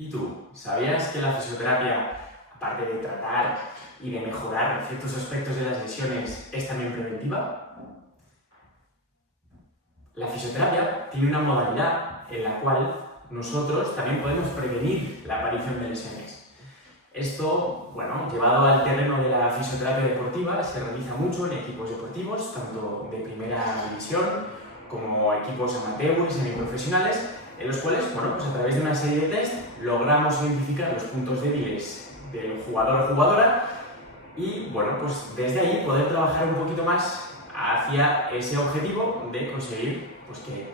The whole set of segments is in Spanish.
¿Y tú? ¿Sabías que la fisioterapia, aparte de tratar y de mejorar ciertos aspectos de las lesiones, es también preventiva? La fisioterapia tiene una modalidad en la cual nosotros también podemos prevenir la aparición de lesiones. Esto, llevado al terreno de la fisioterapia deportiva, se realiza mucho en equipos deportivos, tanto de primera división como equipos amateur y semiprofesionales, en los cuales, a través de una serie de test logramos identificar los puntos débiles del jugador o jugadora y, desde ahí poder trabajar un poquito más hacia ese objetivo de conseguir que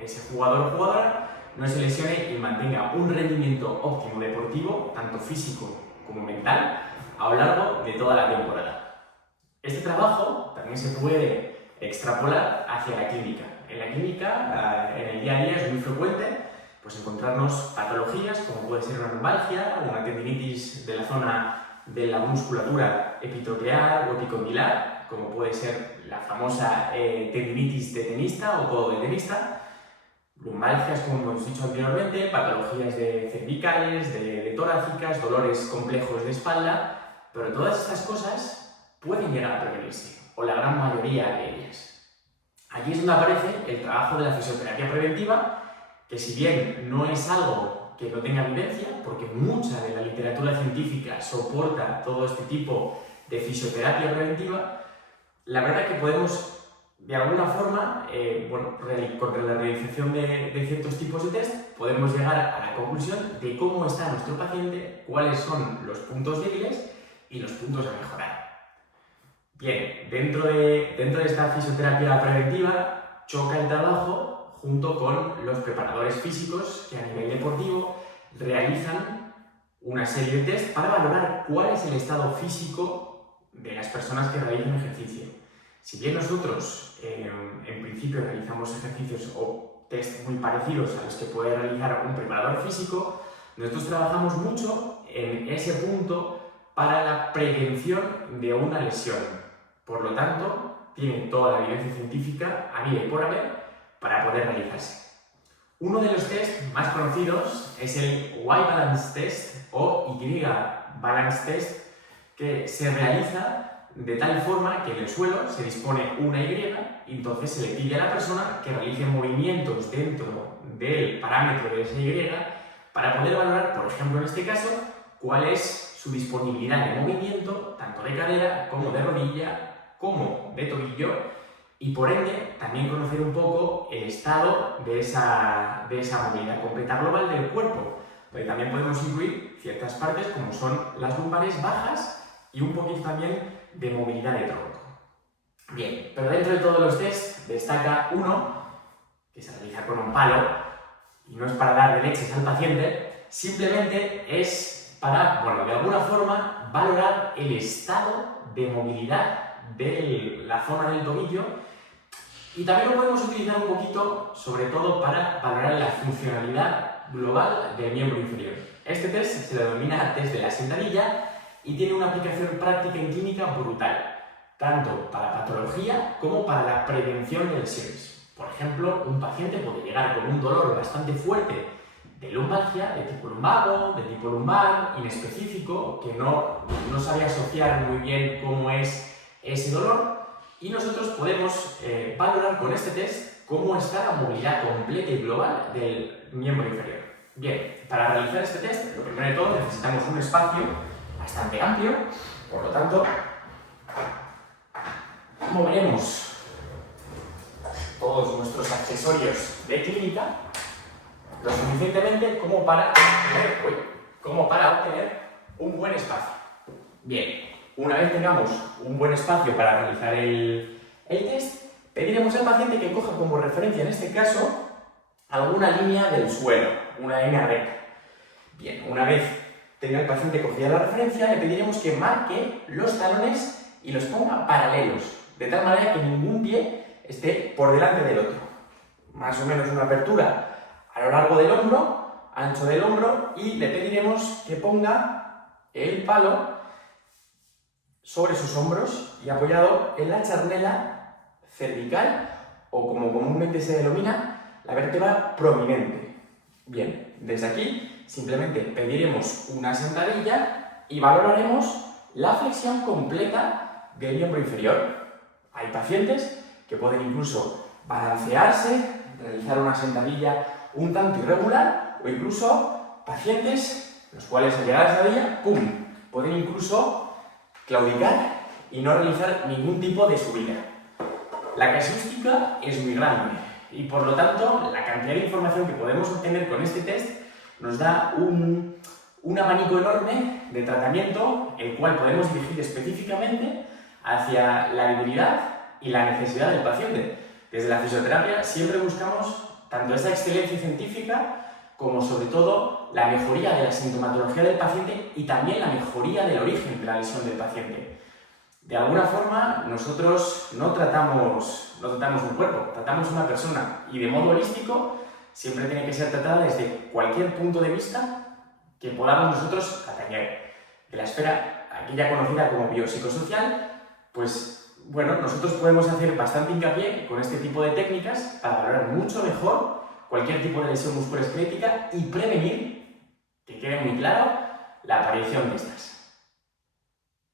ese jugador o jugadora no se lesione y mantenga un rendimiento óptimo deportivo, tanto físico como mental, a lo largo de toda la temporada. Este trabajo también se puede extrapolar hacia la clínica. En la clínica, en el día a día, es muy frecuente encontrarnos patologías como puede ser una lumbalgia o una tendinitis de la zona de la musculatura epitoclear o epicondilar, como puede ser la famosa tendinitis de tenista o codo de tenista, lumbalgias, como hemos dicho anteriormente, patologías de cervicales, de torácicas, dolores complejos de espalda, pero todas estas cosas pueden llegar a prevenirse, o la gran mayoría de ellas. Aquí es donde aparece el trabajo de la fisioterapia preventiva, que si bien no es algo que no tenga evidencia, porque mucha de la literatura científica soporta todo este tipo de fisioterapia preventiva, la verdad que podemos, de alguna forma, con la realización de ciertos tipos de test, podemos llegar a la conclusión de cómo está nuestro paciente, cuáles son los puntos débiles y los puntos a mejorar. Bien, dentro de esta fisioterapia preventiva choca el trabajo junto con los preparadores físicos que a nivel deportivo realizan una serie de test para valorar cuál es el estado físico de las personas que realizan ejercicio. Si bien nosotros en principio realizamos ejercicios o test muy parecidos a los que puede realizar un preparador físico, nosotros trabajamos mucho en ese punto para la prevención de una lesión. Por lo tanto, tiene toda la evidencia científica habida y por haber para poder realizarse. Uno de los test más conocidos es el Y-Balance Test o Y-Balance Test, que se realiza de tal forma que en el suelo se dispone una Y y entonces se le pide a la persona que realice movimientos dentro del parámetro de esa Y para poder valorar, por ejemplo en este caso, cuál es su disponibilidad de movimiento, tanto de cadera como de rodilla, como de tobillo, y por ende también conocer un poco el estado de esa movilidad completa global del cuerpo, donde también podemos incluir ciertas partes como son las lumbares bajas y un poquito también de movilidad de tronco. Bien, pero dentro de todos los test destaca uno que se realiza con un palo y no es para darle leches al paciente, simplemente es para, de alguna forma, valorar el estado de movilidad de la zona del tobillo, y también lo podemos utilizar un poquito, sobre todo para valorar la funcionalidad global del miembro inferior. Este test se denomina test de la sentadilla y tiene una aplicación práctica en clínica brutal, tanto para patología como para la prevención de lesiones. Por ejemplo, un paciente puede llegar con un dolor bastante fuerte de lumbalgia, de tipo lumbago, de tipo lumbar, inespecífico, que no sabe asociar muy bien cómo es ese dolor, y nosotros podemos valorar con este test cómo está la movilidad completa y global del miembro inferior. Bien, para realizar este test, lo primero de todo necesitamos un espacio bastante amplio, por lo tanto, moveremos todos nuestros accesorios de clínica lo suficientemente como para obtener un buen espacio. Bien, una vez tengamos un buen espacio para realizar el test, pediremos al paciente que coja como referencia, en este caso, alguna línea del suelo, una línea recta. Bien, una vez tenga el paciente cogida la referencia, le pediremos que marque los talones y los ponga paralelos, de tal manera que ningún pie esté por delante del otro. Más o menos una apertura a lo largo del hombro, ancho del hombro, y le pediremos que ponga el palo sobre sus hombros y apoyado en la charnela cervical, o como comúnmente se denomina, la vértebra prominente. Bien, desde aquí simplemente pediremos una sentadilla y valoraremos la flexión completa del miembro inferior. Hay pacientes que pueden incluso balancearse, realizar una sentadilla un tanto irregular, o incluso pacientes los cuales al llegar a la sentadilla, ¡pum!, pueden incluso claudicar y no realizar ningún tipo de subida. La casuística es muy grande y por lo tanto la cantidad de información que podemos obtener con este test nos da un abanico enorme de tratamiento, el cual podemos dirigir específicamente hacia la debilidad y la necesidad del paciente. Desde la fisioterapia siempre buscamos tanto esa excelencia científica como sobre todo la mejoría de la sintomatología del paciente y también la mejoría del origen de la lesión del paciente. De alguna forma, nosotros no tratamos un cuerpo, tratamos una persona y de modo holístico siempre tiene que ser tratada desde cualquier punto de vista que podamos nosotros atañer. De la esfera, aquella conocida como biopsicosocial, pues bueno, nosotros podemos hacer bastante hincapié con este tipo de técnicas para valorar mucho mejor cualquier tipo de lesión musculoesquelética y prevenir, que quede muy claro, la aparición de estas.